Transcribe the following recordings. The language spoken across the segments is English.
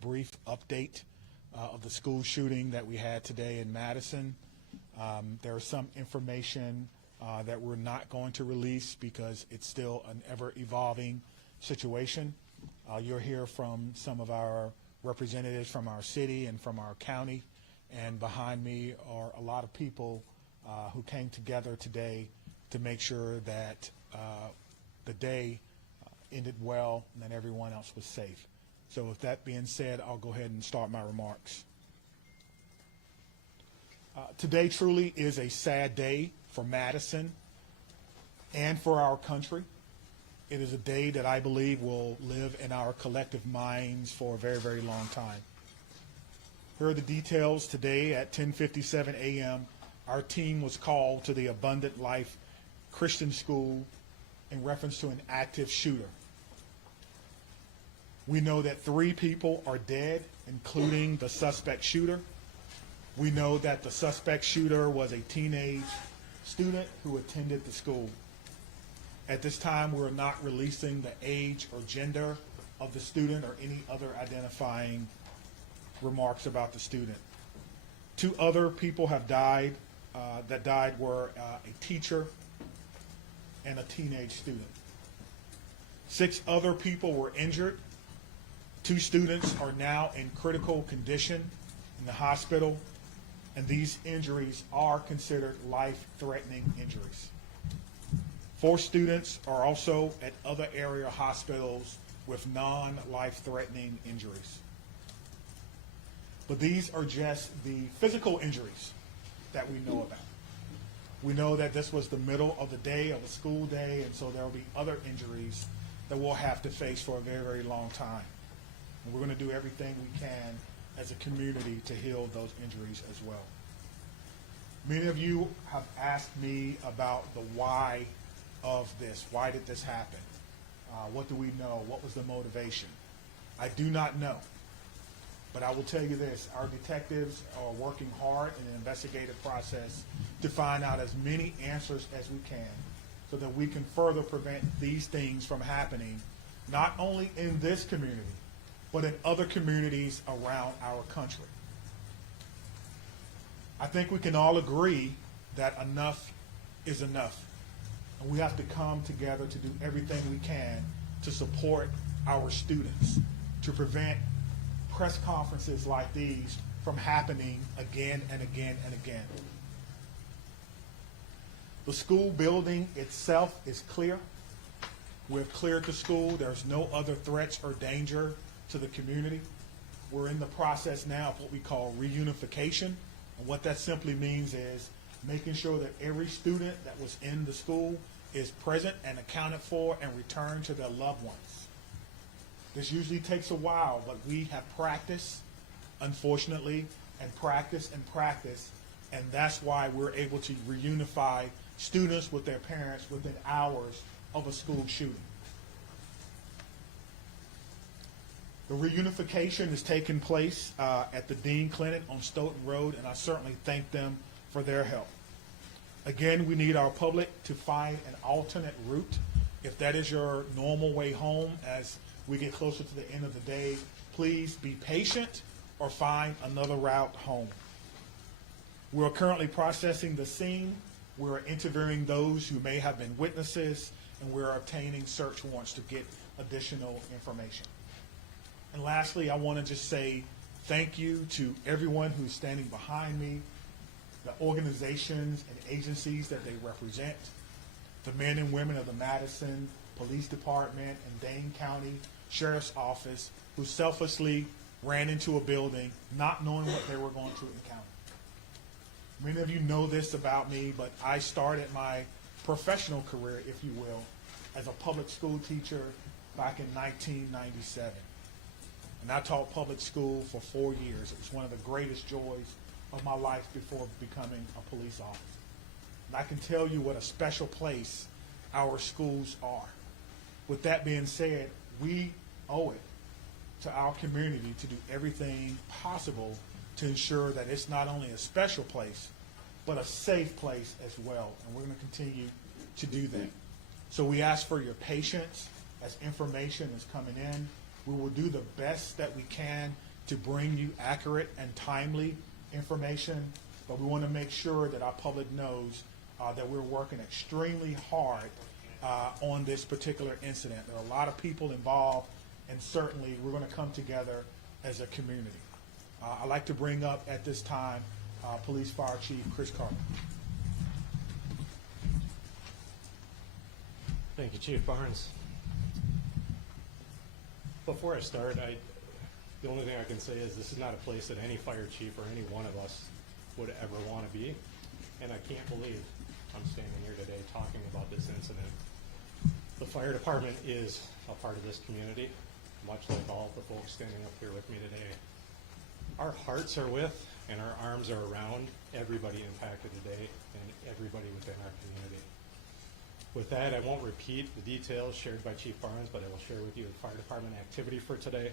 brief update of the school shooting that we had today in Madison. There is some information that we're not going to release because it's still an ever-evolving situation. You'll hear from some of our representatives from our city and from our county, and behind me are a lot of people who came together today to make sure that the day ended well and that everyone else was safe. So with that being said, I'll go ahead and start my remarks. Today truly is a sad day for Madison and for our country. It is a day that I believe will live in our collective minds for a very, very long time. Here are the details. Today at 10:57 a.m., our team was called to the Abundant Life Christian School in reference to an active shooter. We know that 3 people are dead, including the suspect shooter. We know that the suspect shooter was a teenage student who attended the school. At this time, we're not releasing the age or gender of the student or any other identifying remarks about the student. 2 other people have died. That died were a teacher and a teenage student. 6 other people were injured. 2 students are now in critical condition in the hospital, and these injuries are considered life-threatening injuries. 4 students are also at other area hospitals with non-life-threatening injuries. But these are just the physical injuries that we know about. We know that this was the middle of the day, of a school day, and so there will be other injuries that we'll have to face for a very, very long time. And we're going to do everything we can as a community to heal those injuries as well. Many of you have asked me about the why of this. Why did this happen? What do we know? What was the motivation? I do not know. But I will tell you this, our detectives are working hard in an investigative process to find out as many answers as we can so that we can further prevent these things from happening, not only in this community, but in other communities around our country. I think we can all agree that enough is enough. And we have to come together to do everything we can to support our students, to prevent press conferences like these from happening again and again and again. The school building itself is clear. We've cleared the school. There's no other threats or danger to the community. We're in the process now of what we call reunification. And what that simply means is making sure that every student that was in the school is present and accounted for and returned to their loved ones. This usually takes a while, but we have practiced, unfortunately, and practice, and that's why we're able to reunify students with their parents within hours of a school shooting. The reunification is taking place at the Dean Clinic on Stoughton Road, and I certainly thank them for their help. Again, we need our public to find an alternate route. If that is your normal way home as we get closer to the end of the day, please be patient or find another route home. We're currently processing the scene. We're interviewing those who may have been witnesses, and we're obtaining search warrants to get additional information. And lastly, I want to just say thank you to everyone who's standing behind me, the organizations and agencies that they represent, the men and women of the Madison Police Department and Dane County Sheriff's Office who selflessly ran into a building not knowing what they were going to encounter. Many of you know this about me, but I started my professional career, if you will, as a public school teacher back in 1997. And I taught public school for 4 years. It was one of the greatest joys of my life before becoming a police officer. And I can tell you what a special place our schools are. With that being said, we owe it to our community to do everything possible to ensure that it's not only a special place, but a safe place as well. And we're going to continue to do that. So we ask for your patience as information is coming in. We will do the best that we can to bring you accurate and timely information, but we want to make sure that our public knows that we're working extremely hard on this particular incident. There are a lot of people involved, and certainly we're going to come together as a community. I'd like to bring up at this time Police Fire Chief Chris Carter. Thank you, Chief Barnes. Before I start, the only thing I can say is this is not a place that any fire chief or any one of us would ever want to be, and I can't believe I'm standing here today talking about this incident. The fire department is a part of this community, much like all the folks standing up here with me today. Our hearts are with and our arms are around everybody impacted today and everybody within our community. With that, I won't repeat the details shared by Chief Barnes, but I will share with you the fire department activity for today.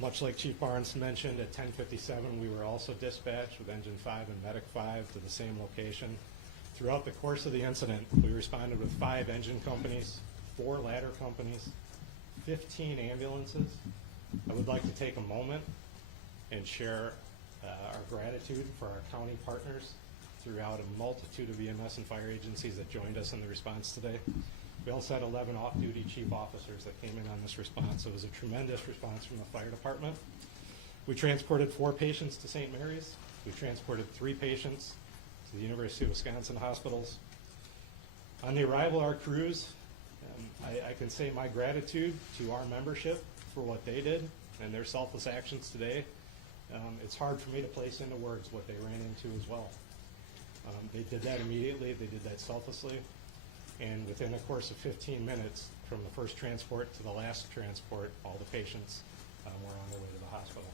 Much like Chief Barnes mentioned, at 10:57, we were also dispatched with Engine 5 and Medic 5 to the same location. Throughout the course of the incident, we responded with 5 engine companies, 4 ladder companies, 15 ambulances. I would like to take a moment and share our gratitude for our county partners throughout a multitude of EMS and fire agencies that joined us in the response today. We also had 11 off-duty chief officers that came in on this response. So it was a tremendous response from the fire department. We transported 4 patients to St. Mary's. We transported 3 patients to the University of Wisconsin hospitals. On the arrival of our crews, I can say my gratitude to our membership for what they did and their selfless actions today. It's hard for me to place into words what they ran into as well. They did that immediately, they did that selflessly, and within the course of 15 minutes, from the first transport to the last transport, all the patients were on their way to the hospital.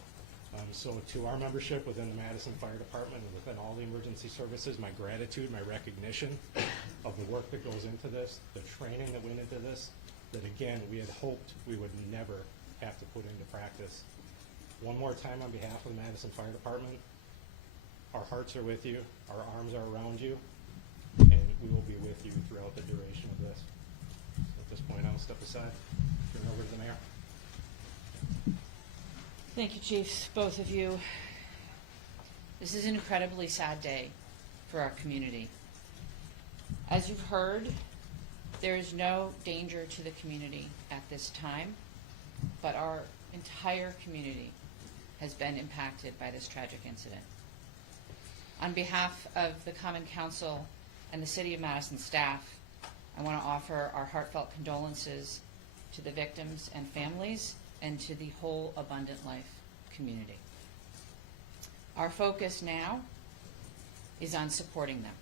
So to our membership within the Madison Fire Department and within all the emergency services, my gratitude, my recognition of the work that goes into this, the training that went into this, that again, we had hoped we would never have to put into practice. One more time on behalf of the Madison Fire Department, our hearts are with you, our arms are around you, and we will be with you throughout the duration of this. So at this point, I'll step aside, turn it over to the mayor. Thank you, Chiefs, both of you. This is an incredibly sad day for our community. As you've heard, there is no danger to the community at this time, but our entire community has been impacted by this tragic incident. On behalf of the Common Council and the City of Madison staff, I want to offer our heartfelt condolences to the victims and families and to the whole Abundant Life community. Our focus now is on supporting them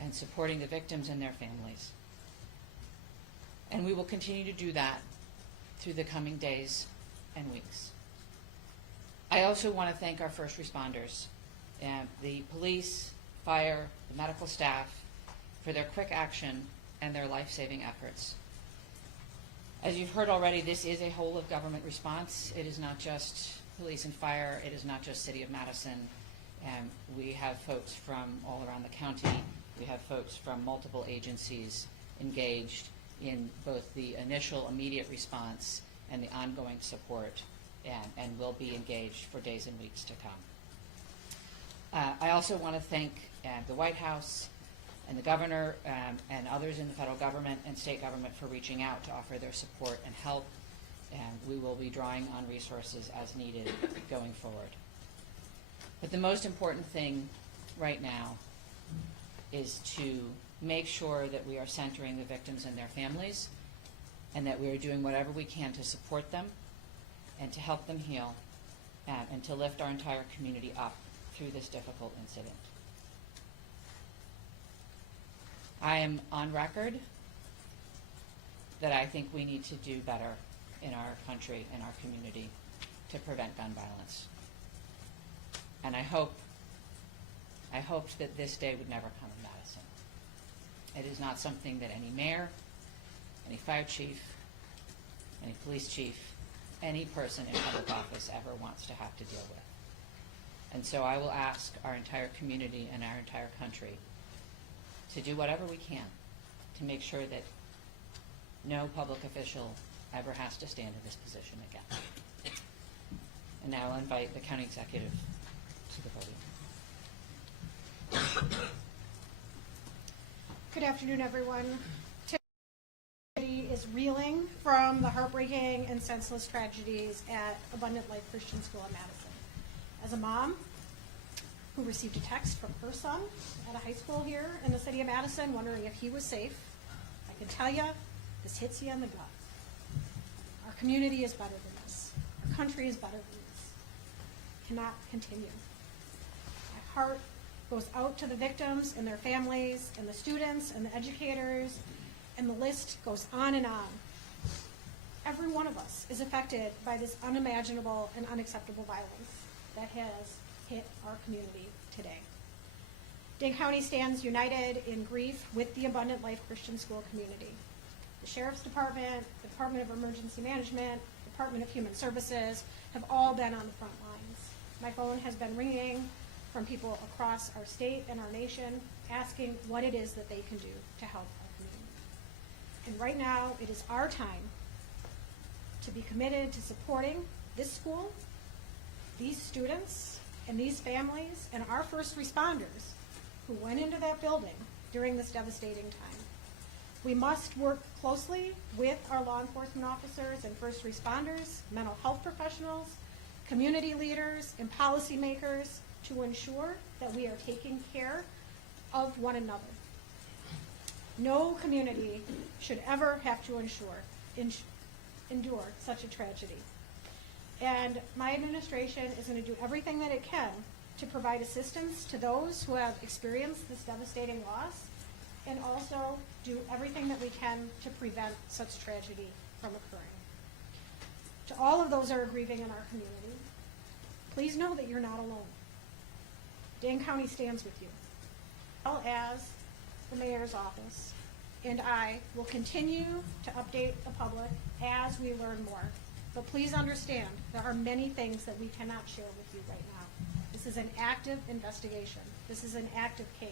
and supporting the victims and their families. And we will continue to do that through the coming days and weeks. I also want to thank our first responders, the police, fire, the medical staff, for their quick action and their life-saving efforts. As you've heard already, this is a whole of government response. It is not just police and fire. It is not just City of Madison. We have folks from all around the county. We have folks from multiple agencies engaged in both the initial immediate response and the ongoing support, and will be engaged for days and weeks to come. I also want to thank the White House and the governor and others in the federal government and state government for reaching out to offer their support and help, and we will be drawing on resources as needed going forward. But the most important thing right now is to make sure that we are centering the victims and their families, and that we are doing whatever we can to support them and to help them heal, and to lift our entire community up through this difficult incident. I am on record that I think we need to do better in our country and our community to prevent gun violence. And I hoped that this day would never come in Madison. It is not something that any mayor, any fire chief, any police chief, any person in public office ever wants to have to deal with. And so I will ask our entire community and our entire country to do whatever we can to make sure that no public official ever has to stand in this position again. And now I'll invite the county executive to the podium. Good afternoon, everyone. City is reeling from the heartbreaking and senseless tragedies at Abundant Life Christian School in Madison. As a mom who received a text from her son at a high school here in the city of Madison wondering if he was safe, I can tell you, this hits you in the gut. Our community is better than this. Our country is better than this. Cannot continue. My heart goes out to the victims and their families and the students and the educators, and the list goes on and on. Every one of us is affected by this unimaginable and unacceptable violence that has hit our community today. Dane County stands united in grief with the Abundant Life Christian School community. The Sheriff's Department, the Department of Emergency Management, Department of Human Services have all been on the front lines. My phone has been ringing from people across our state and our nation asking what it is that they can do to help our community. And right now, it is our time to be committed to supporting this school, these students, and these families, and our first responders who went into that building during this devastating time. We must work closely with our law enforcement officers and first responders, mental health professionals, community leaders, and policymakers to ensure that we are taking care of one another. No community should ever have to endure such a tragedy. And my administration is going to do everything that it can to provide assistance to those who have experienced this devastating loss, and also do everything that we can to prevent such tragedy from occurring. To all of those who are grieving in our community, please know that you're not alone. Dane County stands with you, as well as the mayor's office, and I will continue to update the public as we learn more. But please understand, there are many things that we cannot share with you right now. This is an active investigation. This is an active case.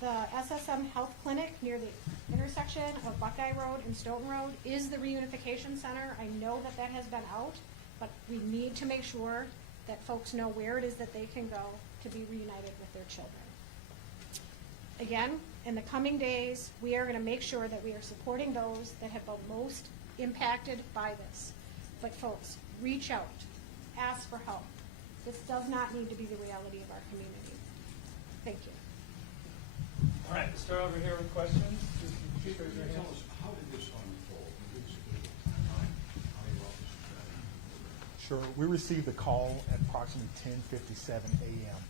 The SSM Health Clinic near the intersection of Buckeye Road and Stoughton Road is the reunification center. I know that that has been out, but we need to make sure that folks know where it is that they can go to be reunited with their children. Again, in the coming days, we are going to make sure that we are supporting those that have been most impacted by this. But folks, reach out, ask for help. This does not need to be the reality of our community. Thank you. All right, we'll start over here with questions. Just raise your Tell hand. us, how did this unfold? Give us a timeline, how many officers Sure. We received a call at approximately 10:57 a.m.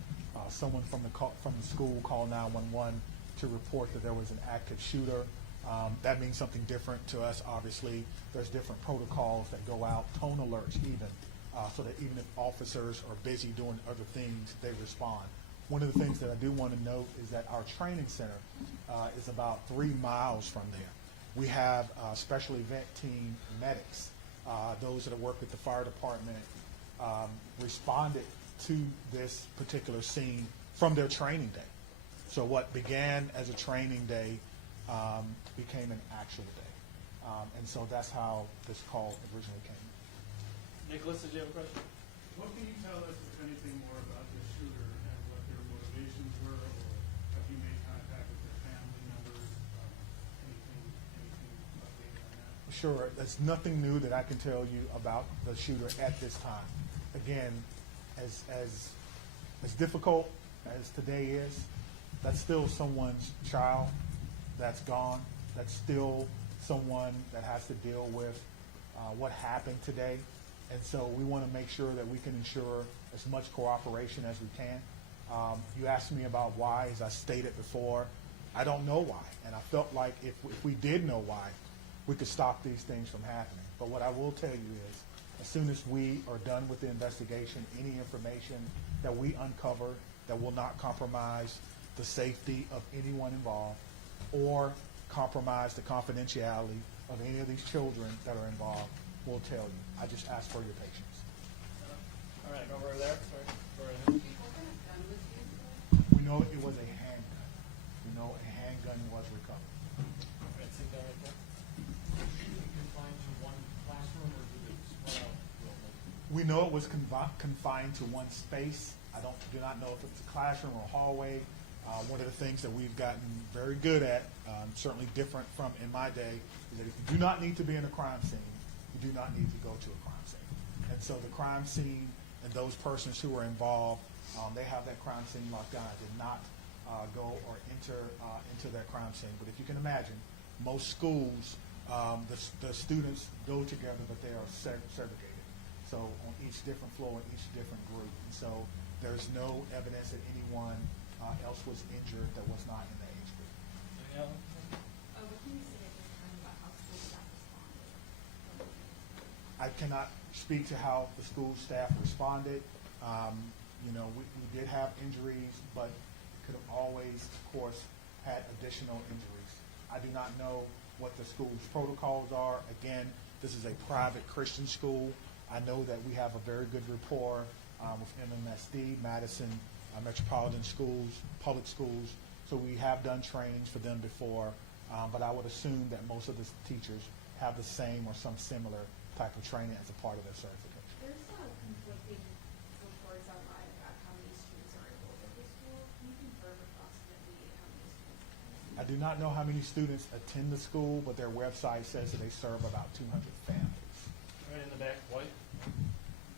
Someone from the school called 911 to report that there was an active shooter. That means something different to us, obviously. There's different protocols that go out, tone alerts even, so that even if officers are busy doing other things, they respond. One of the things that I do want to note is that our training center is about 3 miles from there. We have special event team medics, those that work with the fire department, responded to this particular scene from their training day. So what began as a training day became an actual day. And so that's how this call originally came. Nicholas, did you have a question? What can you tell us, if anything, more about this shooter and what their motivations were, or have you made contact with their family members? Anything updated on that? Sure, there's nothing new that I can tell you about the shooter at this time. Again, as difficult as today is, that's still someone's child that's gone. That's still someone that has to deal with what happened today. And so we want to make sure that we can ensure as much cooperation as we can. You asked me about why, as I stated before. I don't know why. And I felt like if we did know why, we could stop these things from happening. But what I will tell you is, as soon as we are done with the investigation, any information that we uncover that will not compromise the safety of anyone involved or compromise the confidentiality of any of these children that are involved, we'll tell you. I just ask for your patience. All right, over there. Sorry. Go right ahead. We know it was a handgun. We know a handgun was recovered. All right, sit down right there. Confined to one classroom, or did it spread out? We know it was confined to one space. I do not know if it's a classroom or a hallway. One of the things that we've gotten very good at, certainly different from in my day, is that if you do not need to be in a crime scene, you do not need to go to a crime scene. And so the crime scene and those persons who are involved, they have that crime scene locked down. I did not go or enter into that crime scene. But if you can imagine, most schools, the students go together, but they are segregated. So on each different floor, in each different group. And so there's no evidence that anyone else was injured that was not in the age group. Any other? What can you say at this time about how school staff responded? I cannot speak to how the school staff responded. You know, we did have injuries, but could have always, of course, had additional injuries. I do not know what the school's protocols are. Again, this is a private Christian school. I know that we have a very good rapport with MMSD, Madison Metropolitan Schools, public schools. So we have done trainings for them before, but I would assume that most of the teachers have the same or some similar type of training as a part of their certification. There's conflicting reports online about how many students are enrolled at the school. Can you confirm approximately how many students? I do not know how many students attend the school, but their website says that they serve about 200 families. Right in the back, White.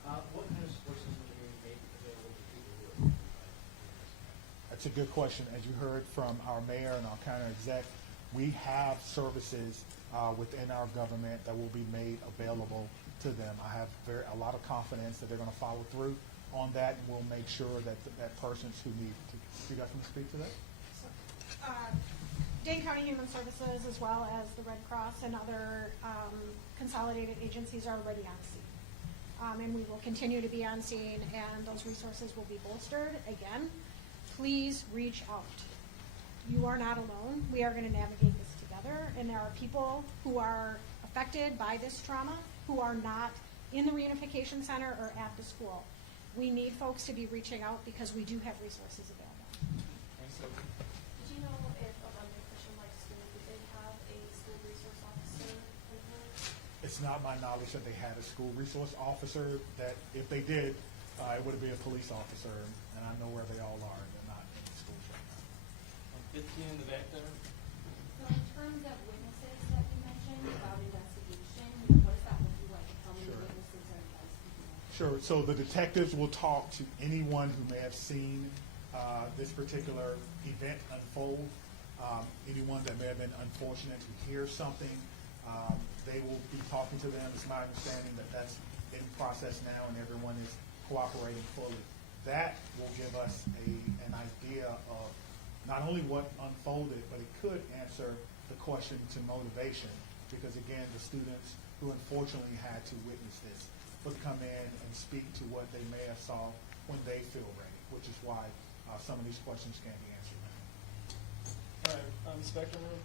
What kind of courses are being made available to people who are? That's a good question. As you heard from our mayor and our county exec, we have services within our government that will be made available to them. I have a lot of confidence that they're going to follow through on that, and we'll make sure that that persons who need to. You guys want to speak to that? Dane County Human Services, as well as the Red Cross and other consolidated agencies, are already on scene. And we will continue to be on scene, and those resources will be bolstered. Again, please reach out. You are not alone. We are going to navigate this together, and there are people who are affected by this trauma who are not in the reunification center or at the school. We need folks to be reaching out because we do have resources available. Did you know if Abundant Christian Life School, did they have a school resource officer in place? It's not my knowledge that they had a school resource officer. That if they did, it would be a police officer, and I know where they all are. They're not in the schools right now. 15 in the back there. So in terms of witnesses that you mentioned about investigation, what does that look like? How many Sure. witnesses are you guys speaking of? Sure. So the detectives will talk to anyone who may have seen this particular event unfold. Anyone that may have been unfortunate to hear something, they will be talking to them. It's my understanding that that's in process now, and everyone is cooperating fully. That will give us an idea of not only what unfolded, but it could answer the question to motivation, because again, the students who unfortunately had to witness this would come in and speak to what they may have saw when they feel ready, which is why some of these questions can't be answered now. All right, Inspector Room.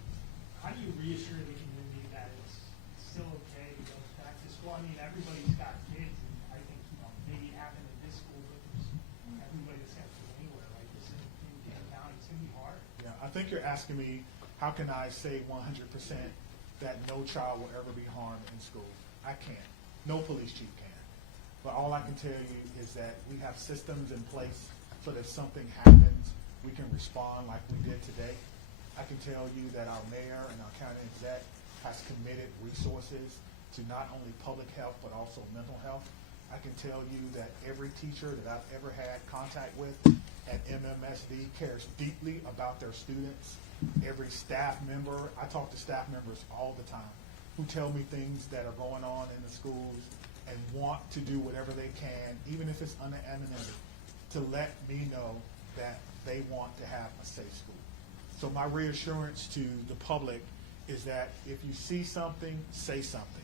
How do you reassure the community that it's still okay to go back to school? I mean, everybody's got kids, and I think, maybe it happened at this school, but there's everybody that's got kids anywhere, right? This in Dane County, it's gonna be hard. Yeah, I think you're asking me, how can I say 100% that no child will ever be harmed in school? I can't. No police chief can. But all I can tell you is that we have systems in place so that if something happens, we can respond like we did today. I can tell you that our mayor and our county exec has committed resources to not only public health, but also mental health. I can tell you that every teacher that I've ever had contact with at MMSD cares deeply about their students. Every staff member, I talk to staff members all the time who tell me things that are going on in the schools and want to do whatever they can, even if it's unanimous, to let me know that they want to have a safe school. So my reassurance to the public is that if you see something, say something.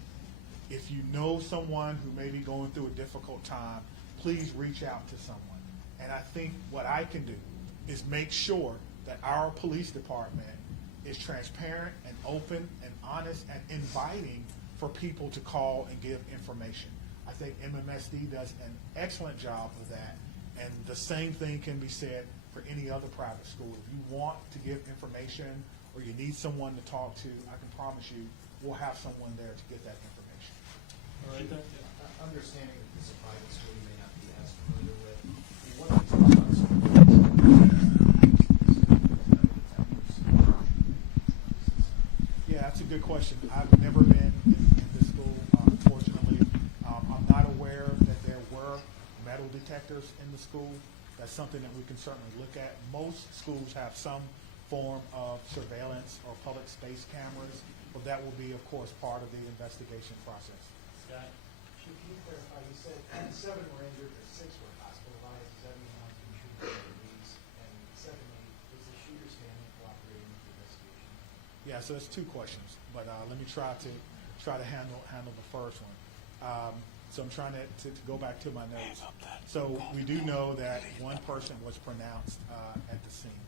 If you know someone who may be going through a difficult time, please reach out to someone. And I think what I can do is make sure that our police department is transparent and open and honest and inviting for people to call and give information. I think MMSD does an excellent job of that. And the same thing can be said for any other private school. If you want to give information or you need someone to talk to, I can promise you we'll have someone there to get that information. All right there. Understanding the it's a private school you may not be as familiar with. What can you talk about some of the Yeah, that's a good question. I've never been in this school, unfortunately. I'm not aware that there were metal detectors in the school. That's something that we can certainly look at. Most schools have some form of surveillance or public space cameras, but that will be, of course, part of the investigation process. Scott? Chief, can you clarify, you said 7 were injured, but 6 were hospitalized, does that mean one's been treated for disease? And secondly, is the shooter's family cooperating with the investigation? Yeah, so there's 2 questions, but let me try to handle the first one. So I'm trying to go back to my notes. So we do know that one person was pronounced at the scene,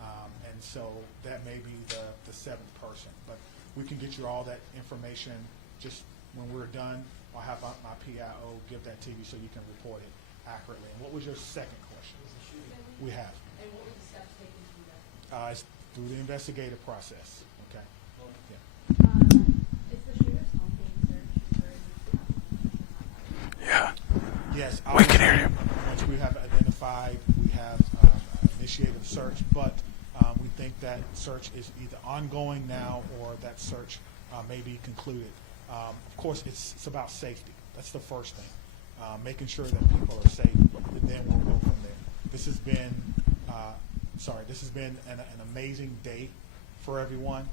and so that may be the 7th person. But we can get you all that information just when we're done. I'll have my PIO give that to you so you can report it accurately. And what was your second question? We have. And what were the steps taken to do that? It's through the investigative process. Okay. Yeah. Is the shooter's home being searched for Yes, we can hear you. Once we have identified, we have initiated a search, but we think that search is either ongoing now or that search may be concluded. Of course, it's about safety. That's the first thing. Making sure that people are safe, and then we'll go from there. This has been, an amazing day for everyone.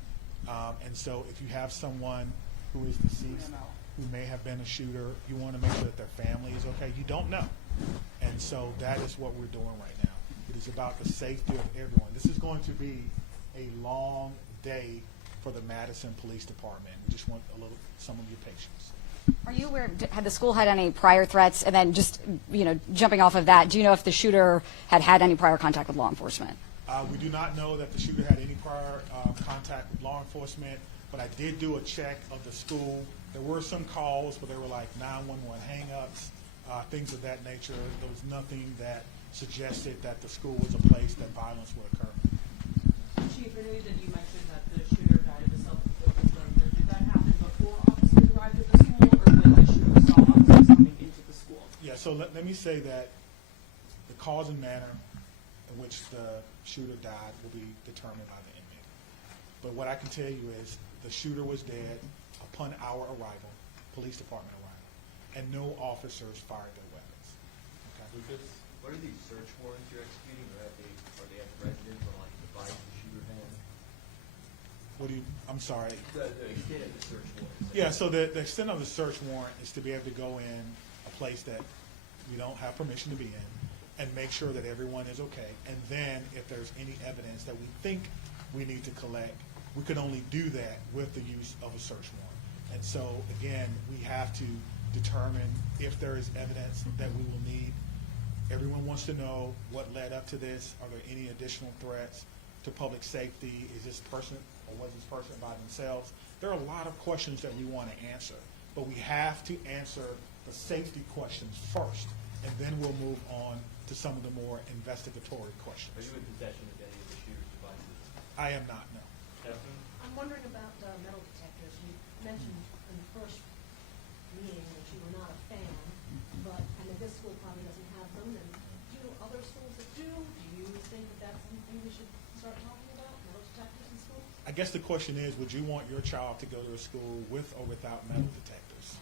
And so if you have someone who is deceased, who may have been a shooter, you want to make sure that their family is okay. You don't know. And so that is what we're doing right now. It is about the safety of everyone. This is going to be a long day for the Madison Police Department. We just want some of your patience. Are you aware, had the school had any prior threats? And then just, jumping off of that, do you know if the shooter had any prior contact with law enforcement? We do not know that the shooter had any prior contact with law enforcement, but I did do a check of the school. There were some calls, but they were like 911 hang-ups, things of that nature. There was nothing that suggested that the school was a place that violence would occur. Chief, I know that you mentioned that the shooter died of a self-inflicted burn. Did that happen before officers arrived at the school, or when the shooter saw officers coming into the school? Yeah, so let me say that the cause and manner in which the shooter died will be determined by the inmate. But what I can tell you is the shooter was dead upon our arrival, police department arrival, and no officers fired their weapons. Okay? Lucas, what are these search warrants you're executing, or are they at the residence or like the device the shooter had? I'm sorry. The extent of the search warrant. Yeah, so the extent of the search warrant is to be able to go in a place that we don't have permission to be in and make sure that everyone is okay. And then if there's any evidence that we think we need to collect, we could only do that with the use of a search warrant. And so, again, we have to determine if there is evidence that we will need. Everyone wants to know what led up to this. Are there any additional threats to public safety? Is this person or was this person by themselves? There are a lot of questions that we want to answer, but we have to answer the safety questions first, and then we'll move on to some of the more investigatory questions. Are you in possession of any of the shooter's devices? I am not, no. Captain? I'm wondering about metal detectors. You mentioned in the first meeting that you were not a fan, but I know this school probably doesn't have them, and do other schools that do? Do you think that that's something we should start talking about, metal detectors in schools? I guess the question is, would you want your child to go to a school with or without metal detectors?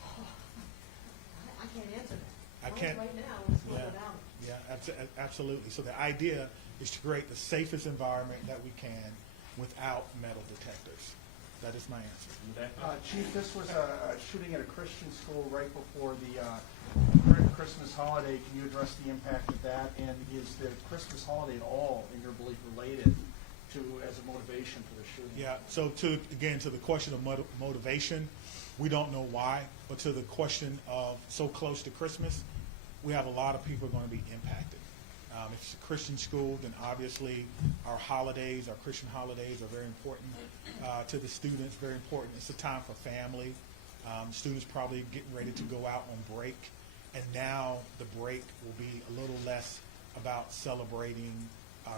I can't answer that. I can't- Right now, it's not Yeah. without. Yeah, absolutely. So the idea is to create the safest environment that we can without metal detectors. That is my answer. Chief, this was a shooting at a Christian school right before the Christmas holiday. Can you address the impact of that? And is the Christmas holiday at all, in your belief, related to as a motivation for the shooting? Yeah, so to the question of motivation, we don't know why, but to the question of so close to Christmas, we have a lot of people going to be impacted. If it's a Christian school, then obviously our holidays, our Christian holidays are very important to the students, very important. It's a time for family. Students probably getting ready to go out on break, and now the break will be a little less about celebrating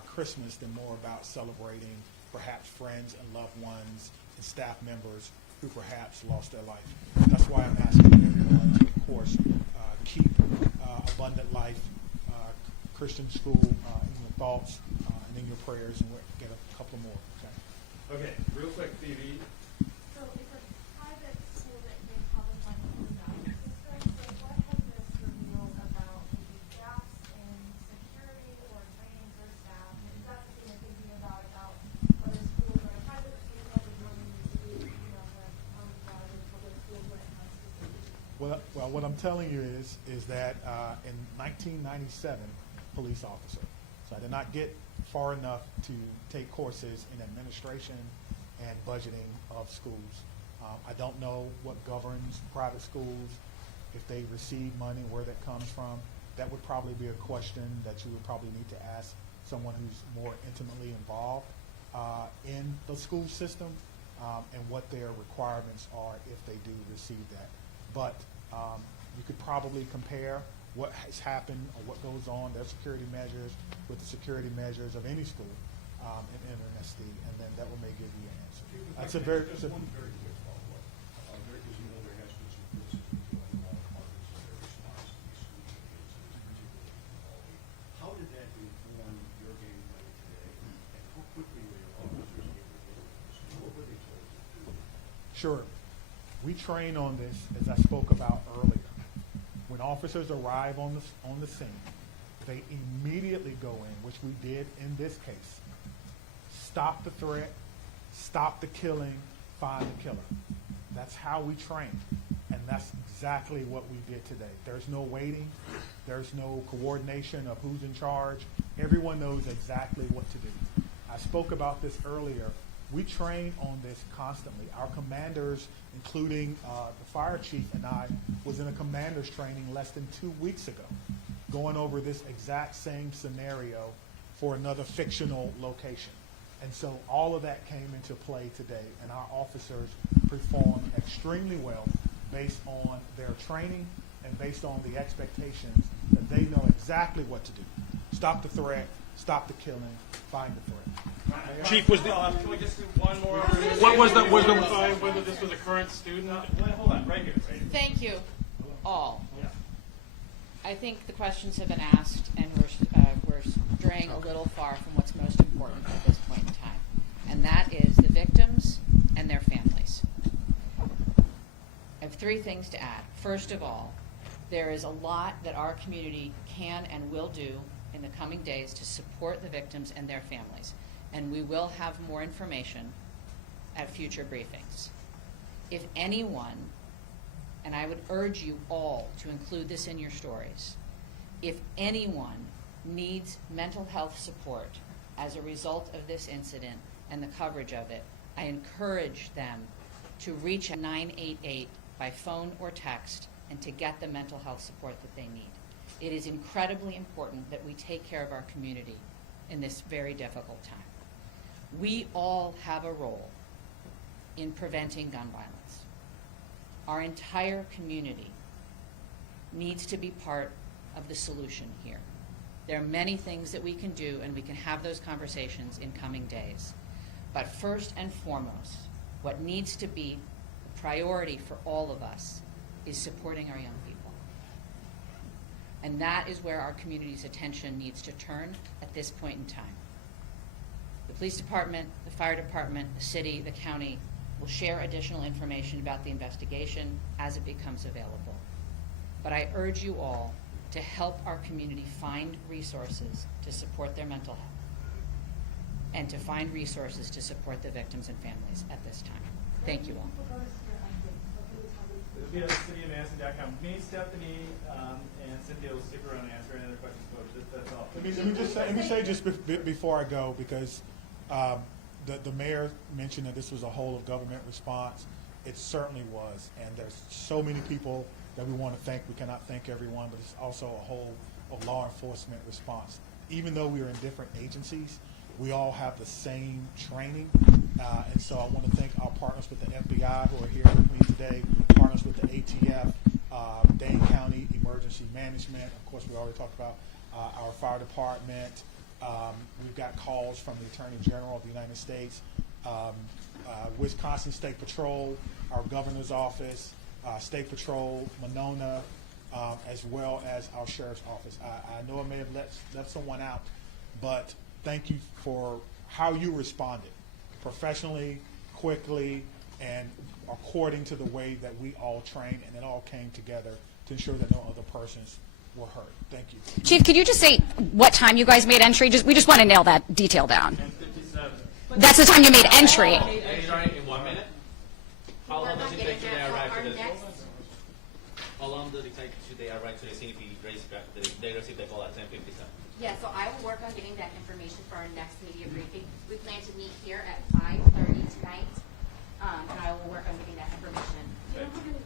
Christmas than more about celebrating perhaps friends and loved ones and staff members who perhaps lost their life. That's why I'm asking everyone to, of course, keep Abundant Life Christian School in your thoughts and in your prayers, and we'll get a couple more. Okay? Okay, real quick, Phoebe. So it's a private school that they probably want to close out the system, so what has this revealed about maybe gaps in security or training for staff? And is that something you're thinking about whether schools are a private school or whether you need to do, you know, the public schools when it comes to security? Well, what I'm telling you is that in 1997, police officer. So I did not get far enough to take courses in administration and budgeting of schools. I don't know what governs private schools, if they receive money, where that comes from. That would probably be a question that you would probably need to ask someone who's more intimately involved in the school system and what their requirements are if they do receive that. But you could probably compare what has happened or what goes on, their security measures, with the security measures of any school in NMSD, and then that will may give you an answer. That's a very, Just one very quick follow-up. Because you know there has been some criticism to a lot of departments and their response to these school shootings, and it's particularly involving. How did that inform your game plan today, and how quickly were your officers able to get to the school? What were they told to do? Sure. We train on this, as I spoke about earlier. When officers arrive on the scene, they immediately go in, which we did in this case. Stop the threat, stop the killing, find the killer. That's how we train, and that's exactly what we did today. There's no waiting. There's no coordination of who's in charge. Everyone knows exactly what to do. I spoke about this earlier. We train on this constantly. Our commanders, including the fire chief and I, was in a commander's training less than 2 weeks ago, going over this exact same scenario for another fictional location. And so all of that came into play today, and our officers performed extremely well based on their training and based on the expectations that they know exactly what to do. Stop the threat, stop the killing, find the threat. Chief, was the... Can we just do one more? What was the whether this was a current student? Hold on, right here. Thank you, all. Yeah. I think the questions have been asked, and we're straying a little far from what's most important at this point in time, and that is the victims and their families. I have 3 things to add. First of all, there is a lot that our community can and will do in the coming days to support the victims and their families, and we will have more information at future briefings. If anyone, and I would urge you all to include this in your stories, if anyone needs mental health support as a result of this incident and the coverage of it, I encourage them to reach 988 by phone or text and to get the mental health support that they need. It is incredibly important that we take care of our community in this very difficult time. We all have a role in preventing gun violence. Our entire community needs to be part of the solution here. There are many things that we can do, and we can have those conversations in coming days. But first and foremost, what needs to be a priority for all of us is supporting our young people. And that is where our community's attention needs to turn at this point in time. The police department, the fire department, the city, the county will share additional information about the investigation as it becomes available. But I urge you all to help our community find resources to support their mental health and to find resources to support the victims and families at this time. Thank you all. It'll be at cityof Me, Stephanie, and Cynthia will stick around and answer any other questions, folks. That's all. Let me say just before I go, because the mayor mentioned that this was a whole of government response. It certainly was, and there's so many people that we want to thank. We cannot thank everyone, but it's also a whole of law enforcement response. Even though we are in different agencies, we all have the same training, and so I want to thank our partners with the FBI who are here with me today, partners with the ATF, Dane County Emergency Management. Of course, we already talked about our fire department. We've got calls from the Attorney General of the United States, Wisconsin State Patrol, our governor's office, State Patrol, Monona, as well as our sheriff's office. I know I may have left someone out, but thank you for how you responded, professionally, quickly, and according to the way that we all trained, and it all came together to ensure that no other persons were hurt. Thank you. Chief, could you just say what time you guys made entry? We just want to nail that detail down. 10:57. That's the time you made entry. In 1 minute? How long does it take till they arrive to the How long does it take till they arrive to the city they receive the call at 10:57? Yeah, so I will work on getting that information for our next media briefing. We plan to meet here at 5:30 tonight, and I will work on getting that information. Do you know how many